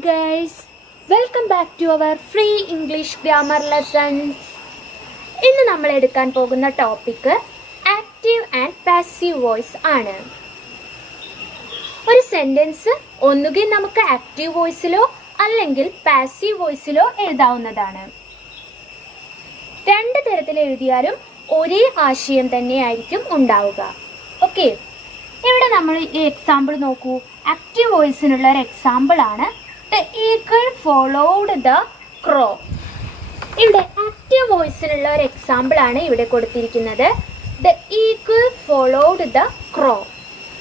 guys, welcome back to our free English grammar lessons. ഇന്ന് നമ്മൾ എടുക്കാൻ പോകുന്ന topic active and passive voice ആണ്. ഒരു സെന്റൻസ് ഒന്നുകിൽ നമുക്ക് ആക്റ്റീവ് വോയിസിലോ അല്ലെങ്കിൽ പാസീവ് വോയിസിലോ എഴുതാവുന്നതാണ്. രണ്ട് തരത്തിൽ എഴുതിയാലും ഒരേ ആശയം തന്നെയായിരിക്കും ഉണ്ടാവുക. ഓക്കെ, ഇവിടെ നമ്മൾ ഈ എക്സാമ്പിൾ നോക്കൂ. ആക്റ്റീവ് വോയിസിനുള്ള ഒരു എക്സാമ്പിൾ ആണ് The eagle followed the crow. ഇവിടെ ആക്റ്റീവ് വോയിസിനുള്ള ഒരു എക്സാമ്പിൾ ആണ് ഇവിടെ കൊടുത്തിരിക്കുന്നത്. The eagle followed the crow.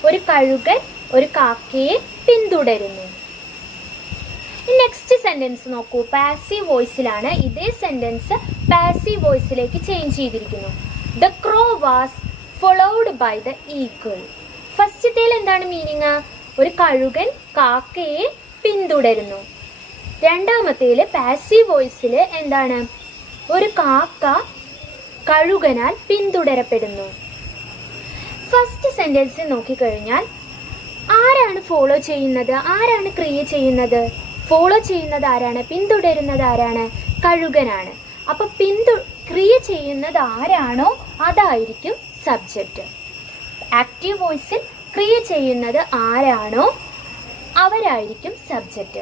ഒരു കഴുകൻ ഒരു കാക്കയെ പിന്തുടരുന്നു. നെക്സ്റ്റ് സെന്റൻസ് നോക്കൂ. പാസീവ് വോയിസിലാണ്. ഇതേ സെന്റൻസ് പാസീവ് വോയിസിലേക്ക് ചേഞ്ച് ചെയ്തിരിക്കുന്നു. The crow was followed by the eagle. ഫസ്റ്റത്തേൽ എന്താണ് മീനിങ്? ഒരു കഴുകൻ കാക്കയെ പിന്തുടരുന്നു. രണ്ടാമത്തേല് പാസീവ് വോയിസിൽ എന്താണ്? ഒരു കാക്ക കഴുകനാൽ പിന്തുടരപ്പെടുന്നു. ഫസ്റ്റ് സെന്റൻസിൽ നോക്കിക്കഴിഞ്ഞാൽ ആരാണ് ഫോളോ ചെയ്യുന്നത്? ആരാണ് ക്രിയ ചെയ്യുന്നത്? ഫോളോ ചെയ്യുന്നത് ആരാണ്? പിന്തുടരുന്നത് ആരാണ്? കഴുകനാണ്. അപ്പൊ ക്രിയ ചെയ്യുന്നത് ആരാണോ അതായിരിക്കും സബ്ജക്റ്റ്. ആക്റ്റീവ് വോയിസിൽ ക്രിയ ചെയ്യുന്നത് ആരാണോ അവരായിരിക്കും സബ്ജക്റ്റ്.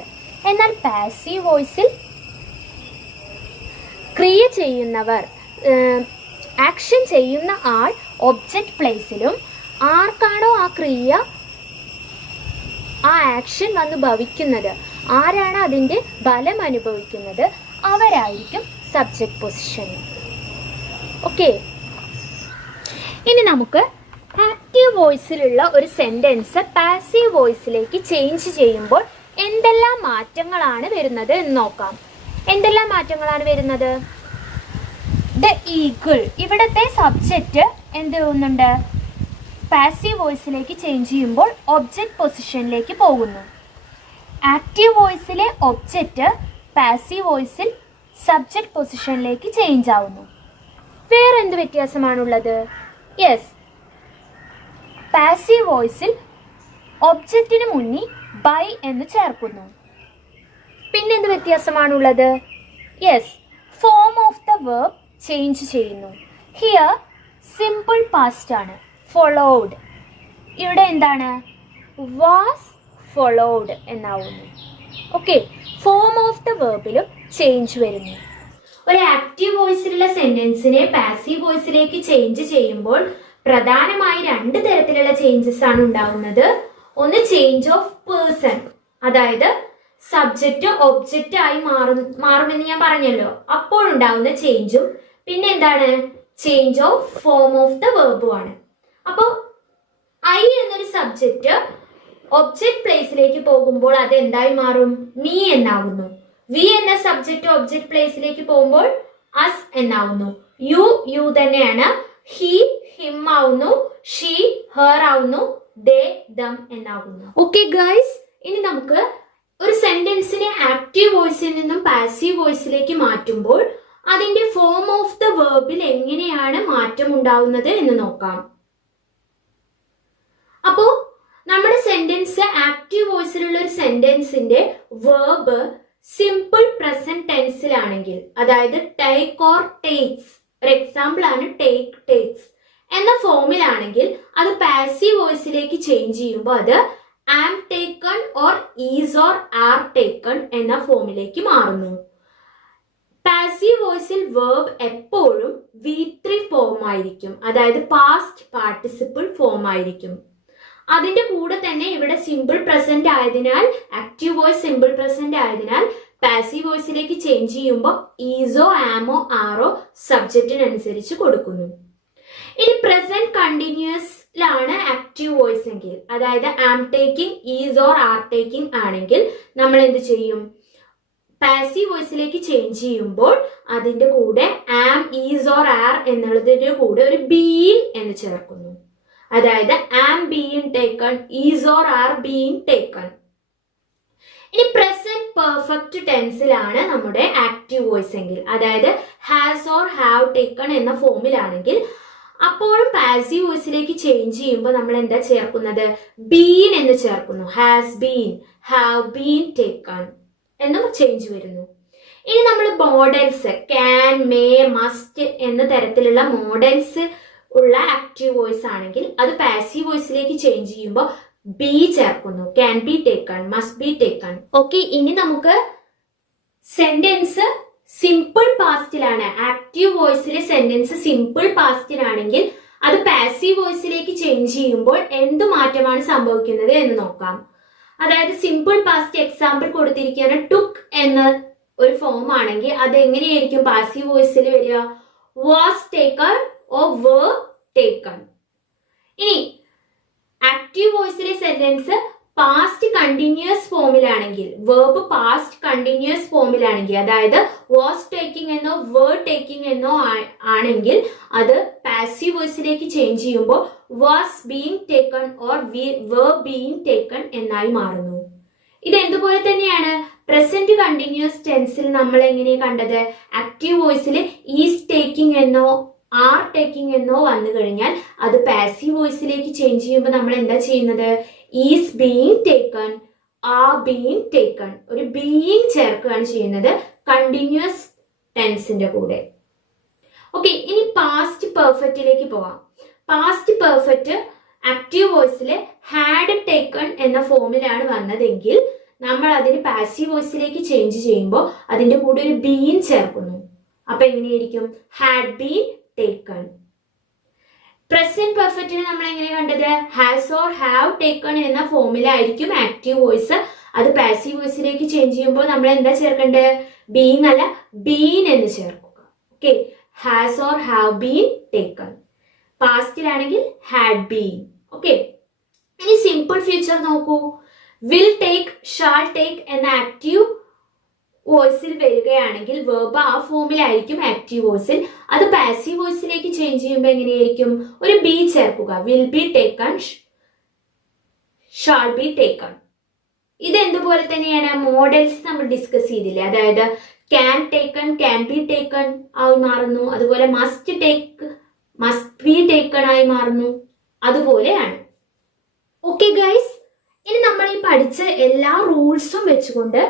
എന്നാൽ പാസീവ് വോയിസിൽ ക്രിയ ചെയ്യുന്നവർ, ആക്ഷൻ ചെയ്യുന്ന ആൾ ഒബ്ജക്റ്റ് പ്ലേസിലും ആർക്കാണോ ആ ക്രിയ ആ ആക്ഷൻ വന്ന് ഭവിക്കുന്നത്, ആരാണ് അതിൻ്റെ ഫലം അനുഭവിക്കുന്നത് അവരായിരിക്കും സബ്ജക്റ്റ് പൊസിഷനിൽ. ഓക്കെ, ഇനി നമുക്ക് ആക്റ്റീവ് വോയിസിലുള്ള ഒരു സെന്റൻസ് പാസീവ് വോയിസിലേക്ക് ചേഞ്ച് ചെയ്യുമ്പോൾ എന്തെല്ലാം മാറ്റങ്ങളാണ് വരുന്നത് എന്ന് നോക്കാം. എന്തെല്ലാം മാറ്റങ്ങളാണ് വരുന്നത്? ദ ഈഗിൾ, ഇവിടത്തെ സബ്ജക്റ്റ് എന്ത് ചെയ്യുന്നുണ്ട്? പാസീവ് വോയിസിലേക്ക് ചേഞ്ച് ചെയ്യുമ്പോൾ ഒബ്ജക്റ്റ് പൊസിഷനിലേക്ക് പോകുന്നു. ആക്റ്റീവ് വോയിസിലെ ഒബ്ജക്റ്റ് പാസീവ് വോയിസിൽ സബ്ജക്റ്റ് പൊസിഷനിലേക്ക് ചേഞ്ച് ആവുന്നു. വേറെ എന്ത് വ്യത്യാസമാണുള്ളത്? യെസ്, പാസീവ് വോയിസിൽ ഒബ്ജക്റ്റിന് മുന്നിൽ ബൈ എന്ന് ചേർക്കുന്നു. പിന്നെന്ത് വ്യത്യാസമാണുള്ളത്? Yes, form of the verb change ചെയ്യുന്നു. ഹിയർ സിമ്പിൾ പാസ്റ്റ് ആണ്, ഫോളോഡ്. ഇവിടെ എന്താണ്? വാസ് ഫോളോഡ് എന്നാവുന്നു. ഓക്കെ, ഫോം ഓഫ് ദ വെർബിലും ചേഞ്ച് വരുന്നു. ഒരു ആക്റ്റീവ് വോയിസിലുള്ള സെന്റൻസിനെ പാസീവ് വോയിസിലേക്ക് ചേഞ്ച് ചെയ്യുമ്പോൾ പ്രധാനമായി രണ്ട് തരത്തിലുള്ള ചേഞ്ചസ് ആണ് ഉണ്ടാവുന്നത്. ഒന്ന് ചേഞ്ച് ഓഫ് പേഴ്സൺ, അതായത് സബ്ജക്റ്റ് ഒബ്ജക്റ്റ് ആയി മാറുമെന്ന് ഞാൻ പറഞ്ഞല്ലോ, അപ്പോഴുണ്ടാവുന്ന ചേഞ്ചും. പിന്നെ എന്താണ്? Change of form of the വെർബുമാണ്. അപ്പോൾ ഐ എന്നൊരു സബ്ജക്റ്റ് ഒബ്ജക്റ്റ് പ്ലേസിലേക്ക് പോകുമ്പോൾ അത് എന്തായി മാറും? മീ എന്നാവുന്നു. വി എന്ന സബ്ജക്റ്റ് ഒബ്ജക്റ്റ് പ്ലേസിലേക്ക് പോകുമ്പോൾ അസ് എന്നാവുന്നു. യു തന്നെയാണ്. ഹി ഹിം ആവുന്നു. ഷീ ഹെർ ആവുന്നു. ദേ ദം എന്നാവുന്നു. ഓക്കെ ഗൈസ്, ഇനി നമുക്ക് ഒരു സെന്റൻസിനെ ആക്റ്റീവ് വോയിസിൽ നിന്നും പാസീവ് വോയിസിലേക്ക് മാറ്റുമ്പോൾ അതിന്റെ ഫോം ഓഫ് ദ വെർബിൽ എങ്ങനെയാണ് മാറ്റം ഉണ്ടാവുന്നത് എന്ന് നോക്കാം. അപ്പോ നമ്മുടെ സെന്റൻസ് ആക്റ്റീവ് വോയിസിലുള്ള ഒരു സെന്റൻസിന്റെ വെർബ് സിമ്പിൾ പ്രസന്റ് ടെൻസിലാണെങ്കിൽ, അതായത് ടേക്ക് ഓർ ടേക്സ്, ഒരു എക്സാമ്പിൾ ആണ് ടേക്ക് ടേക്സ് എന്ന ഫോമിലാണെങ്കിൽ അത് പാസീവ് വോയിസിലേക്ക് ചേഞ്ച് ചെയ്യുമ്പോൾ അത് am taken or is or are taken എന്ന ഫോമിലേക്ക് മാറുന്നു. പാസീവ് വോയിസിൽ വെർബ് എപ്പോഴും V3 ഫോം ആയിരിക്കും, അതായത് പാസ്റ്റ് പാർട്ടിസിപ്പിൾ ഫോം ആയിരിക്കും. അതിന്റെ കൂടെ തന്നെ ഇവിടെ സിമ്പിൾ പ്രസന്റ് ആയതിനാൽ, ആക്റ്റീവ് വോയിസ് സിമ്പിൾ പ്രസന്റ് ആയതിനാൽ പാസീവ് വോയിസിലേക്ക് ചേഞ്ച് ചെയ്യുമ്പോൾ ഈസോ ആമോ ആറോ സബ്ജക്റ്റിനനുസരിച്ച് കൊടുക്കുന്നു. ഇനി പ്രസന്റ് കണ്ടിന്യൂസിലാണ് ആക്റ്റീവ് വോയിസ് എങ്കിൽ, അതായത് am taking is or are taking ആണെങ്കിൽ നമ്മൾ എന്ത് ചെയ്യും? പാസീവ് വോയിസിലേക്ക് ചേഞ്ച് ചെയ്യുമ്പോൾ അതിന്റെ കൂടെ ആം ഈസ് ഓർ ആർ എന്നുള്ളതിന്റെ കൂടെ ഒരു ബീയിങ് എന്ന് ചേർക്കുന്നു. അതായത് am being taken, is or are being taken. ഇനി പ്രസന്റ് പെർഫെക്റ്റ് ടെൻസിലാണ് നമ്മുടെ ആക്റ്റീവ് വോയിസ് എങ്കിൽ, അതായത് ഹാസ് ഓർ ഹാവ് ടേക്കൺ എന്ന ഫോമിലാണെങ്കിൽ അപ്പോഴും പാസീവ് വോയിസിലേക്ക് ചേഞ്ച് ചെയ്യുമ്പോൾ നമ്മൾ എന്താ ചേർക്കുന്നത്? ബീൻ എന്ന് ചേർക്കുന്നു. Has been, have been taken. എന്നും ചേഞ്ച് വരുന്നു. ഇനി നമ്മൾ മോഡൽസ് ക്യാൻ, മേ, മസ്റ്റ് എന്ന തരത്തിലുള്ള മോഡൽസ് ഉള്ള ആക്റ്റീവ് വോയിസ് ആണെങ്കിൽ അത് പാസീവ് വോയിസിലേക്ക് ചേഞ്ച് ചെയ്യുമ്പോൾ ബി ചേർക്കുന്നു. Can be taken, must be taken. Okay, ഇനി നമുക്ക് സെന്റൻസ് സിമ്പിൾ പാസ്റ്റിലാണ്. ആക്റ്റീവ് വോയിസിലെ സെന്റൻസ് സിമ്പിൾ പാസ്റ്റിലാണെങ്കിൽ അത് പാസീവ് വോയിസിലേക്ക് ചേഞ്ച് ചെയ്യുമ്പോൾ എന്ത് മാറ്റമാണ് സംഭവിക്കുന്നത് എന്ന് നോക്കാം. അതായത് സിമ്പിൾ പാസ്റ്റ് എക്സാമ്പിൾ കൊടുത്തിരിക്കുന്ന ടുക്ക് എന്ന ഒരു ഫോം ആണെങ്കിൽ അത് എങ്ങനെയായിരിക്കും പാസീവ് വോയിസിൽ വരിക? Was taken or were taken. ഇനി ആക്റ്റീവ് വോയിസിലെ സെന്റൻസ് പാസ്റ്റ് കണ്ടിന്യൂസ് ഫോമിലാണെങ്കിൽ, വേർബ് പാസ്റ്റ് കണ്ടിന്യൂസ് ഫോമിലാണെങ്കിൽ, അതായത് വാസ് ടേക്കിംഗ് എന്നോ വർ ടേക്കിംഗ് എന്നോ ആണെങ്കിൽ അത് പാസീവ് വോയിസിലേക്ക് ചേഞ്ച് ചെയ്യുമ്പോൾ was being taken or were being taken എന്നായി മാറുന്നു. ഇത് എന്തുപോലെ തന്നെയാണ് പ്രസന്റ് കണ്ടിന്യൂസ് ടെൻസിൽ നമ്മൾ എങ്ങനെ കണ്ടത്? ആക്റ്റീവ് വോയിസിൽ ഈസ് ടേക്കിംഗ് എന്നോ ആർ ടേക്കിംഗ് എന്നോ വന്നു കഴിഞ്ഞാൽ അത് പാസീവ് വോയിസിലേക്ക് ചേഞ്ച് ചെയ്യുമ്പോൾ നമ്മൾ എന്താ ചെയ്യുന്നത്? Is being taken, R being taken, ഒരു ബീയിങ് ചേർക്കുകയാണ് ചെയ്യുന്നത് കണ്ടിന്യൂസ് ടെൻസിന്റെ കൂടെ. ഓക്കെ, ഇനി പാസ്റ്റ് പെർഫെക്റ്റിലേക്ക് പോവാം. പാസ്റ്റ് പെർഫെക്റ്റ് ആക്റ്റീവ് വോയിസിൽ ഹാഡ് ടേക്കൺ എന്ന ഫോമിലാണ് വന്നതെങ്കിൽ നമ്മൾ അതിന് പാസീവ് വോയിസിലേക്ക് ചേഞ്ച് ചെയ്യുമ്പോൾ അതിന്റെ കൂടെ ഒരു ബീൻ ചേർക്കുന്നു. അപ്പൊ എങ്ങനെയായിരിക്കും? Had been taken. പ്രസന്റ് പെർഫെക്റ്റിന് നമ്മൾ എങ്ങനെ കണ്ടത്? ഹാസ് ഓർ ഹാവ് ടേക്കൺ എന്ന ഫോമിലായിരിക്കും ആക്റ്റീവ് വോയിസ്. അത് പാസീവ് വോയിസിലേക്ക് ചേഞ്ച് ചെയ്യുമ്പോൾ നമ്മൾ എന്താ ചേർക്കേണ്ടത്? ബീങ് അല്ല, ബീൻ എന്ന് ചേർക്കുക. Okay, has or have been taken. പാസ്റ്റിലാണെങ്കിൽ ഹാഡ് ബീൻ. ഓക്കെ, ഇനി സിമ്പിൾ ഫ്യൂച്ചർ നോക്കൂ. വിൽ ടേക്ക്, ഷാൾ ടേക്ക് എന്ന ആക്റ്റീവ് വോയിസിൽ വരികയാണെങ്കിൽ വെർബ് ആ ഫോമിലായിരിക്കും ആക്റ്റീവ് വോയിസിൽ. അത് പാസീവ് വോയിസിലേക്ക് ചേഞ്ച് ചെയ്യുമ്പോൾ എങ്ങനെയായിരിക്കും? ഒരു ബി ചേർക്കുക. Will be taken, shall be taken. ഇത് എന്തുപോലെ തന്നെയാണ് മോഡൽസ് നമ്മൾ ഡിസ്കസ് ചെയ്തില്ലേ? അതായത് can taken, can be taken ആയി മാറുന്നു. അതുപോലെ must take, must be taken ആയി മാറുന്നു. അതുപോലെയാണ്. ഓക്കെ ഗൈസ്, ഇനി നമ്മൾ ഈ പഠിച്ച എല്ലാ റൂൾസും വെച്ചുകൊണ്ട്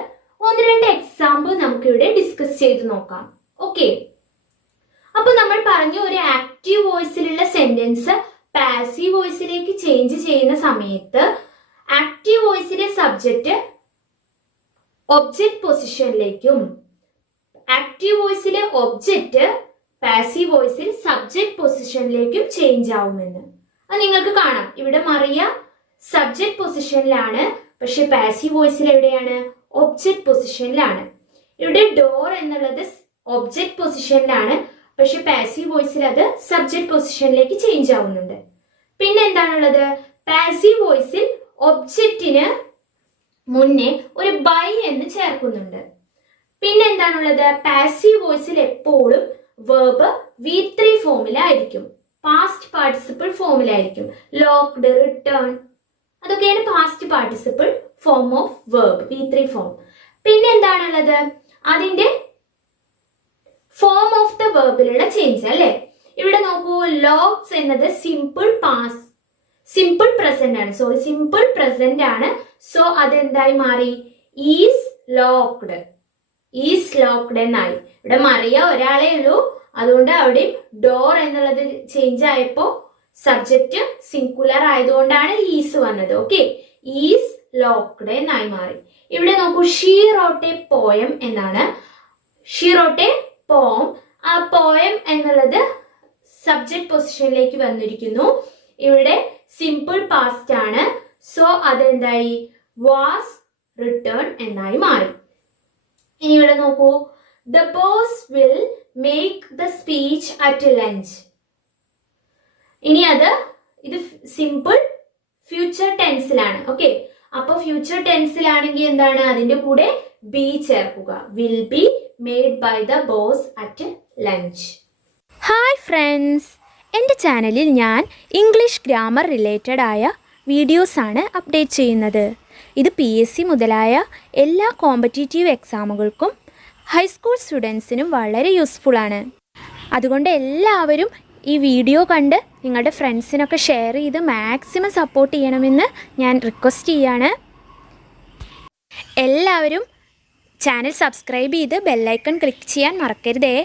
1-2 എക്സാമ്പിൾ നമുക്കിവിടെ ഡിസ്കസ് ചെയ്ത് നോക്കാം. ഓക്കെ, അപ്പൊ നമ്മൾ പറഞ്ഞു ഒരു ആക്റ്റീവ് വോയിസിലുള്ള സെന്റൻസ് പാസീവ് വോയിസിലേക്ക് ചേഞ്ച് ചെയ്യുന്ന സമയത്ത് ആക്റ്റീവ് വോയിസിലെ സബ്ജക്റ്റ് ഒബ്ജക്റ്റ് പൊസിഷനിലേക്കും ആക്റ്റീവ് വോയിസിലെ ഒബ്ജക്റ്റ് പാസീവ് വോയിസിൽ സബ്ജക്റ്റ് പൊസിഷനിലേക്കും ചേഞ്ച് ആവുമെന്ന്. അത് നിങ്ങൾക്ക് കാണാം. ഇവിടെ മറിയ സബ്ജക്റ്റ് പൊസിഷനിലാണ്, പക്ഷെ പാസീവ് വോയിസിൽ എവിടെയാണ്? ഒബ്ജക്റ്റ് പൊസിഷനിലാണ്. ഇവിടെ ഡോർ എന്നുള്ളത് ഒബ്ജക്റ്റ് പൊസിഷനിലാണ്, പക്ഷെ പാസീവ് വോയിസിൽ അത് സബ്ജക്റ്റ് പൊസിഷനിലേക്ക് ചേഞ്ച് ആവുന്നുണ്ട്. പിന്നെ എന്താണുള്ളത്? പാസീവ് വോയിസിൽ ഒബ്ജക്റ്റിന് മുന്നേ ഒരു ബൈ എന്ന് ചേർക്കുന്നുണ്ട്. പിന്നെ എന്താണുള്ളത്? പാസീവ് വോയിസിൽ എപ്പോഴും വെർബ് V3 ഫോമിലായിരിക്കും, പാസ്റ്റ് പാർട്ടിസിപ്പിൾ ഫോമിലായിരിക്കും. ലോക്ക്ഡ്, റിട്ടേൺ, അതൊക്കെയാണ് past participle form of verb, V3 form. പിന്നെ എന്താണുള്ളത്? അതിന്റെ ഫോം ഓഫ് ദ വെർബിലുള്ള ചേഞ്ച് അല്ലെ? ഇവിടെ നോക്കൂ, ലോക്സ് എന്നത് സിമ്പിൾ പ്രസന്റ് ആണ്. സോറി, സിമ്പിൾ പ്രസന്റ് ആണ്. സോ അതെന്തായി മാറി? ഈസ് ലോക്ക്ഡ്, ഈസ് ലോക്ക്ഡ് എന്നായി. ഇവിടെ മറിയ ഒരാളെ ഉള്ളൂ, അതുകൊണ്ട് അവിടെയും ഡോർ എന്നുള്ളത് ചേഞ്ച് ആയപ്പോ സബ്ജക്റ്റ് സിംഗുലർ ആയതുകൊണ്ടാണ് ഈസ് വന്നത്. ഓക്കെ, ഈസ് ലോക്ക്ഡ് എന്നായി മാറി. ഇവിടെ നോക്കൂ, ഷീ റോട്ട് എ പോയം എന്നാണ്. She wrote a poem. ആ പോയം എന്നുള്ളത് സബ്ജക്ട് പൊസിഷനിലേക്ക് വന്നിരിക്കുന്നു. ഇവിടെ സിമ്പിൾ പാസ്റ്റ് ആണ്. സോ അതെന്തായി? വാസ് റിട്ടേൺ എന്നായി മാറി. ഇനി ഇവിടെ നോക്കൂ, the boss will make the speech at lunch. ഇനി ഇത് സിമ്പിൾ ഫ്യൂച്ചർ ടെൻസിലാണ്. ഓക്കെ, അപ്പൊ ഫ്യൂച്ചർ ടെൻസിലാണെങ്കിൽ എന്താണ്? അതിന്റെ കൂടെ ബി ചേർക്കുക. Will be made by the boss at lunch. Hi friends, എൻ്റെ ചാനലിൽ ഞാൻ ഇംഗ്ലീഷ് ഗ്രാമർ റിലേറ്റഡ് ആയ വീഡിയോസാണ് അപ്ഡേറ്റ് ചെയ്യുന്നത്. ഇത് PSC മുതലായ എല്ലാ കോമ്പറ്റീറ്റീവ് എക്സാമുകൾക്കും ഹൈസ്കൂൾ സ്റ്റുഡൻസിനും വളരെ യൂസ്ഫുള്ളാണ്. അതുകൊണ്ട് എല്ലാവരും ഈ വീഡിയോ കണ്ട് നിങ്ങളുടെ ഫ്രണ്ട്സിനൊക്കെ ഷെയർ ചെയ്ത് മാക്സിമം സപ്പോർട്ട് ചെയ്യണമെന്ന് ഞാൻ റിക്വസ്റ്റ് ചെയ്യാണ്. എല്ലാവരും ചാനൽ സബ്സ്ക്രൈബ് ചെയ്ത് ബെല്ലൈക്കൺ ക്ലിക്ക് ചെയ്യാൻ മറക്കരുതേ.